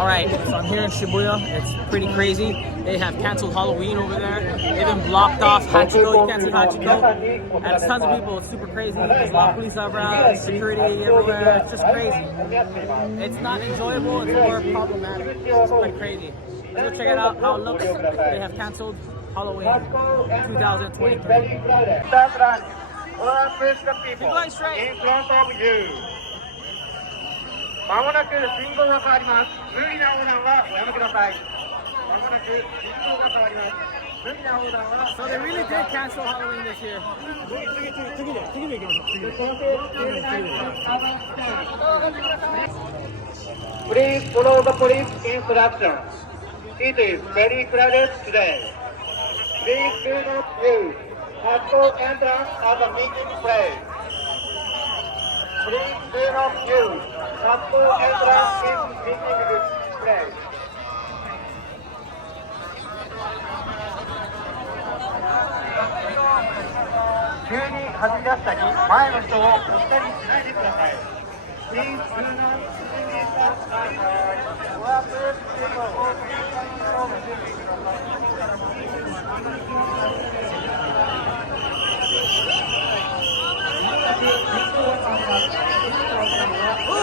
Alright, so I'm here in Shibuya. It's pretty crazy. They have canceled Halloween over there. They even blocked off Hachiko. You can't see Hachiko. And it's tons of people. It's super crazy. There's a lot of police around, security everywhere. It's just crazy. It's not enjoyable. It's more problematic. It's pretty crazy. Let's go check it out how it looks. They have canceled Halloween 2023. Keep going straight. まもなく信号が変わります。無理な横断はおやめください。まもなく信号が変わります。無理な横断は。So they really did cancel Halloween this year. Please follow the police instructions. It is very crowded today. Please do not use Hachiko entrance as a meeting place. Please do not use Hachiko entrance in meeting place. 急に走り出したり、前の人を押したりしないでください。Please do not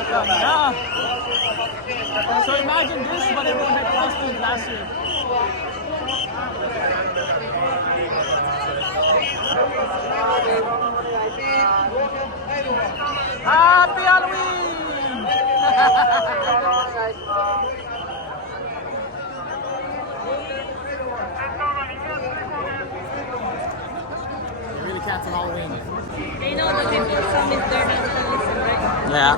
Yeah. So imagine this, but everyone had costumes last year. Happy Halloween! They really canceled Halloween. They know the people from international listen, right? Yeah.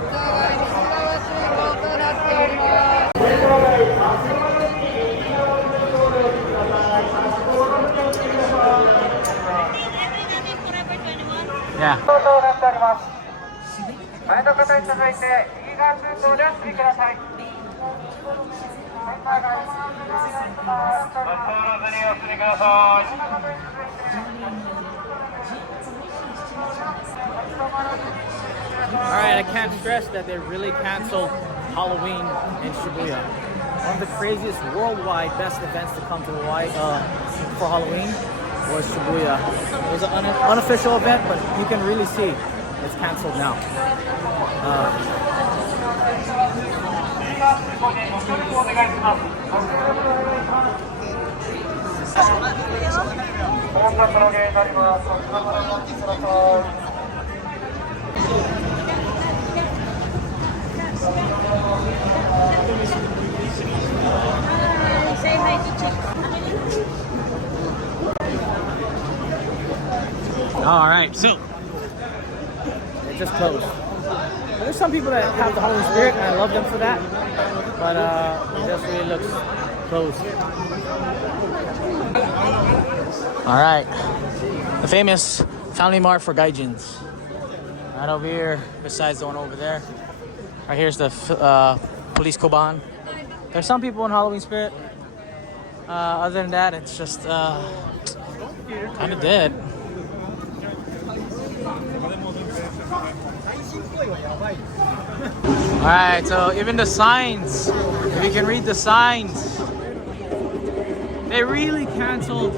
Yeah. となっております。前の方に続いて右側通行でお進みください。Alright, I can't stress that they really canceled Halloween in Shibuya. One of the craziest worldwide best events to come to Hawaii for Halloween was Shibuya. It was an unofficial event, but you can really see it's canceled now. Say hi to Chick. Alright, so it just closed. There's some people that have the Halloween spirit, and I love them for that. But it just really looks closed. Alright, the famous Family Mart for Gaijins. Right over here, besides the one over there. Right here's the police koban. There's some people in Halloween spirit. Other than that, it's just kind of dead. Alright, so even the signs, if you can read the signs, they really canceled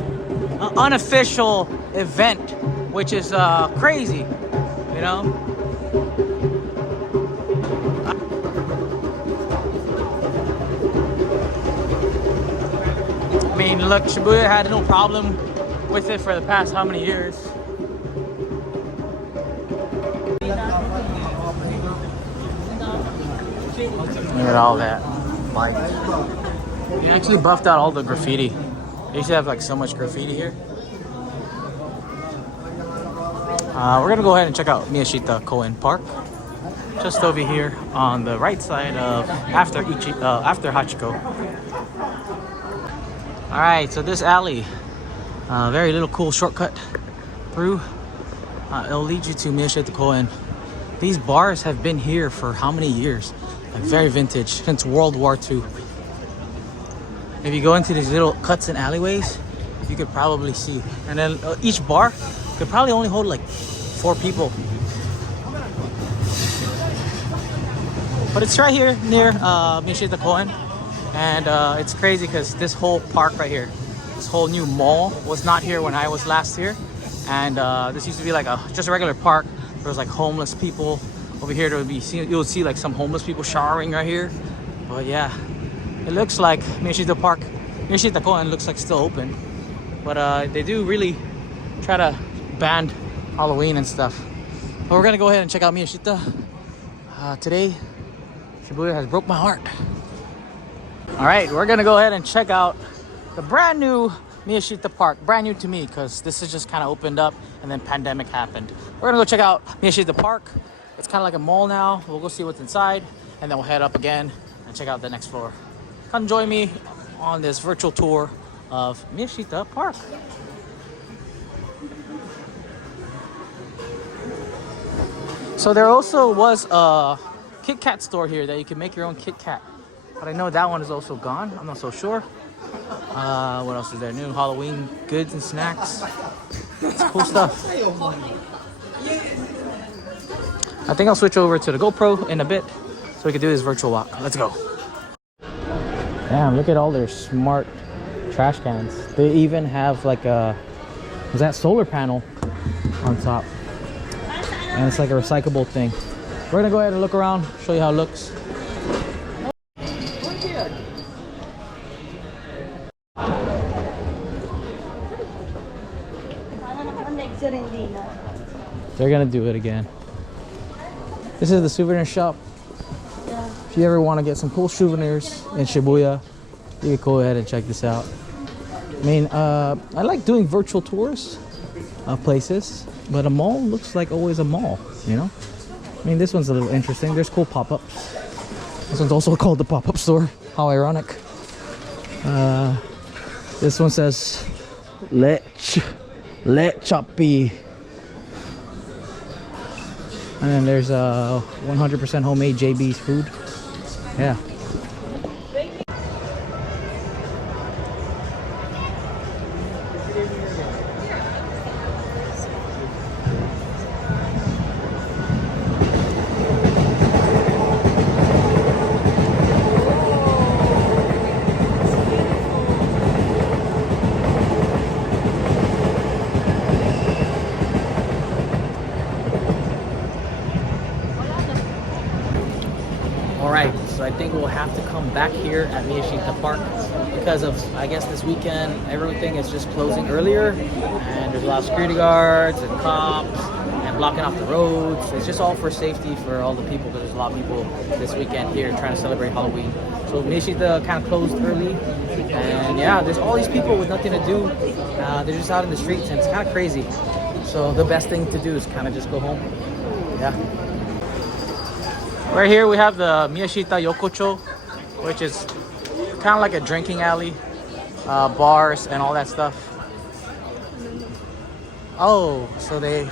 an unofficial event, which is crazy, you know? I mean, look, Shibuya had no problem with it for the past how many years? Look at all that light. They actually buffed out all the graffiti. They used to have like so much graffiti here. We're gonna go ahead and check out Miyashita Koen Park. Just over here on the right side of after Hachiko. Alright, so this alley, very little cool shortcut through. It'll lead you to Miyashita Koen. These bars have been here for how many years? Like very vintage, since World War II. If you go into these little cuts and alleyways, you could probably see. And then each bar could probably only hold like 4 people. But it's right here near Miyashita Koen. And it's crazy because this whole park right here, this whole new mall was not here when I was last here. And this used to be like just a regular park. There was like homeless people over here. There would be, you'll see like some homeless people showering right here. But yeah, it looks like Miyashita Park, Miyashita Koen looks like still open. But they do really try to ban Halloween and stuff. But we're gonna go ahead and check out Miyashita. Today, Shibuya has broke my heart. All right, we're gonna go ahead and check out the brand new Miyashita Park. Brand new to me because this is just kind of opened up and then pandemic happened. We're gonna go check out Miyashita Park. It's kind of like a mall now. We'll go see what's inside and then we'll head up again and check out the next floor. Come join me on this virtual tour of Miyashita Park. So there also was a Kit Kat store here that you can make your own Kit Kat. But I know that one is also gone. I'm not so sure. What else is there? New Halloween goods and snacks. It's cool stuff. I think I'll switch over to the GoPro in a bit so we can do this virtual walk. Let's go. Damn, look at all their smart trash cans. They even have like a, was that solar panel on top? And it's like a recyclable thing. We're gonna go ahead and look around, show you how it looks. They're gonna do it again. This is the souvenir shop. Yeah. If you ever want to get some cool souvenirs in Shibuya, you can go ahead and check this out. I mean, I like doing virtual tours of places, but a mall looks like always a mall, you know? I mean, this one's a little interesting. There's cool pop-ups. This one's also called the pop-up store. How ironic. This one says, let choppy. And then there's 100% homemade JB's food. Yeah. Alright, so I think we'll have to come back here at Miyashita Park because of, I guess this weekend, everything is just closing earlier and there's a lot of security guards and cops and blocking off the roads. It's just all for safety for all the people because there's a lot of people this weekend here trying to celebrate Halloween. So Miyashita kind of closed early and yeah, there's all these people with nothing to do. They're just out in the streets and it's kind of crazy. So the best thing to do is kind of just go home. Yeah. Right here we have the Miyashita YOKOCHO, which is kind of like a drinking alley, bars and all that stuff. Oh, so they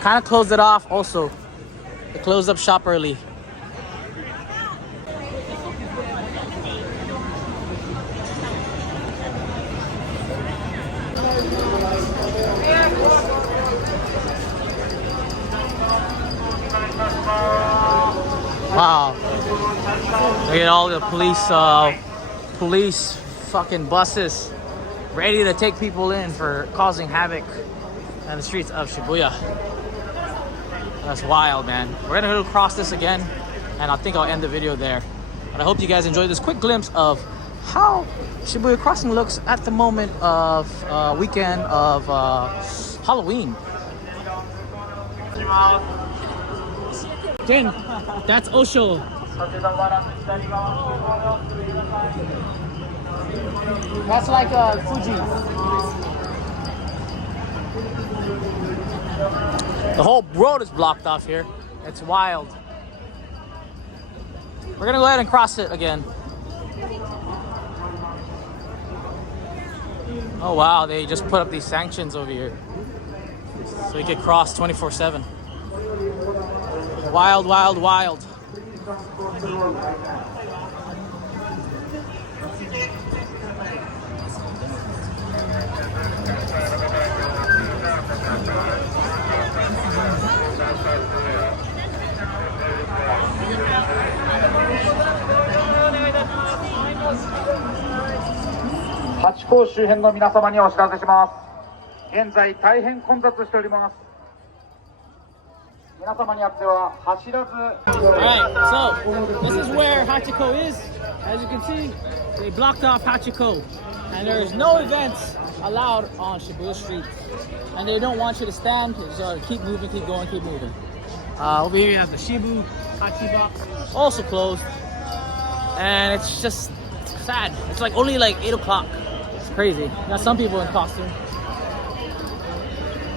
kind of closed it off also. They closed up shop early. Wow. Look at all the police fucking buses ready to take people in for causing havoc on the streets of Shibuya. That's wild, man. We're gonna go cross this again and I think I'll end the video there. But I hope you guys enjoyed this quick glimpse of how Shibuya Crossing looks at the moment of weekend of Halloween. Jen, that's Osho. That's like Fuji. The whole road is blocked off here. It's wild. We're gonna go ahead and cross it again. Oh wow, they just put up these sanctions over here. So we could cross 24/7. Wild, wild, wild. 港周辺の皆様にお知らせします。現在大変混雑しております。皆様にあっては走らず。 Alright, so this is where Hachiko is. As you can see, they blocked off Hachiko, and there is no events allowed on Shibuya Street. And they don't want you to stand, so keep moving, keep going, keep moving. Over here you have the Shibu Hachi box, also closed. And it's just sad. It's like only like 8 o'clock. It's crazy. You got some people in costume.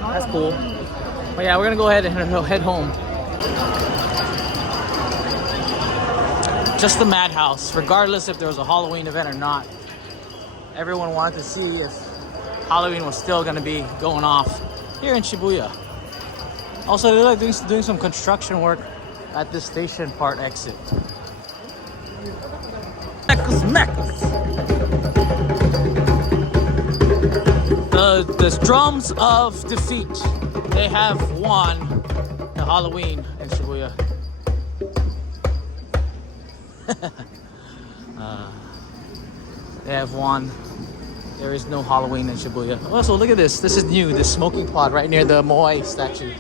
That's cool. But yeah, we're gonna go ahead and head home. Just the madhouse, regardless if there was a Halloween event or not. Everyone wanted to see if Halloween was still gonna be going off here in Shibuya. Also, they're like doing some construction work at this station part exit. Meckles. The drums of defeat. They have won the Halloween in Shibuya. They have won. There is no Halloween in Shibuya. Also, look at this. This is new. This smoking pot right near the Moai statue.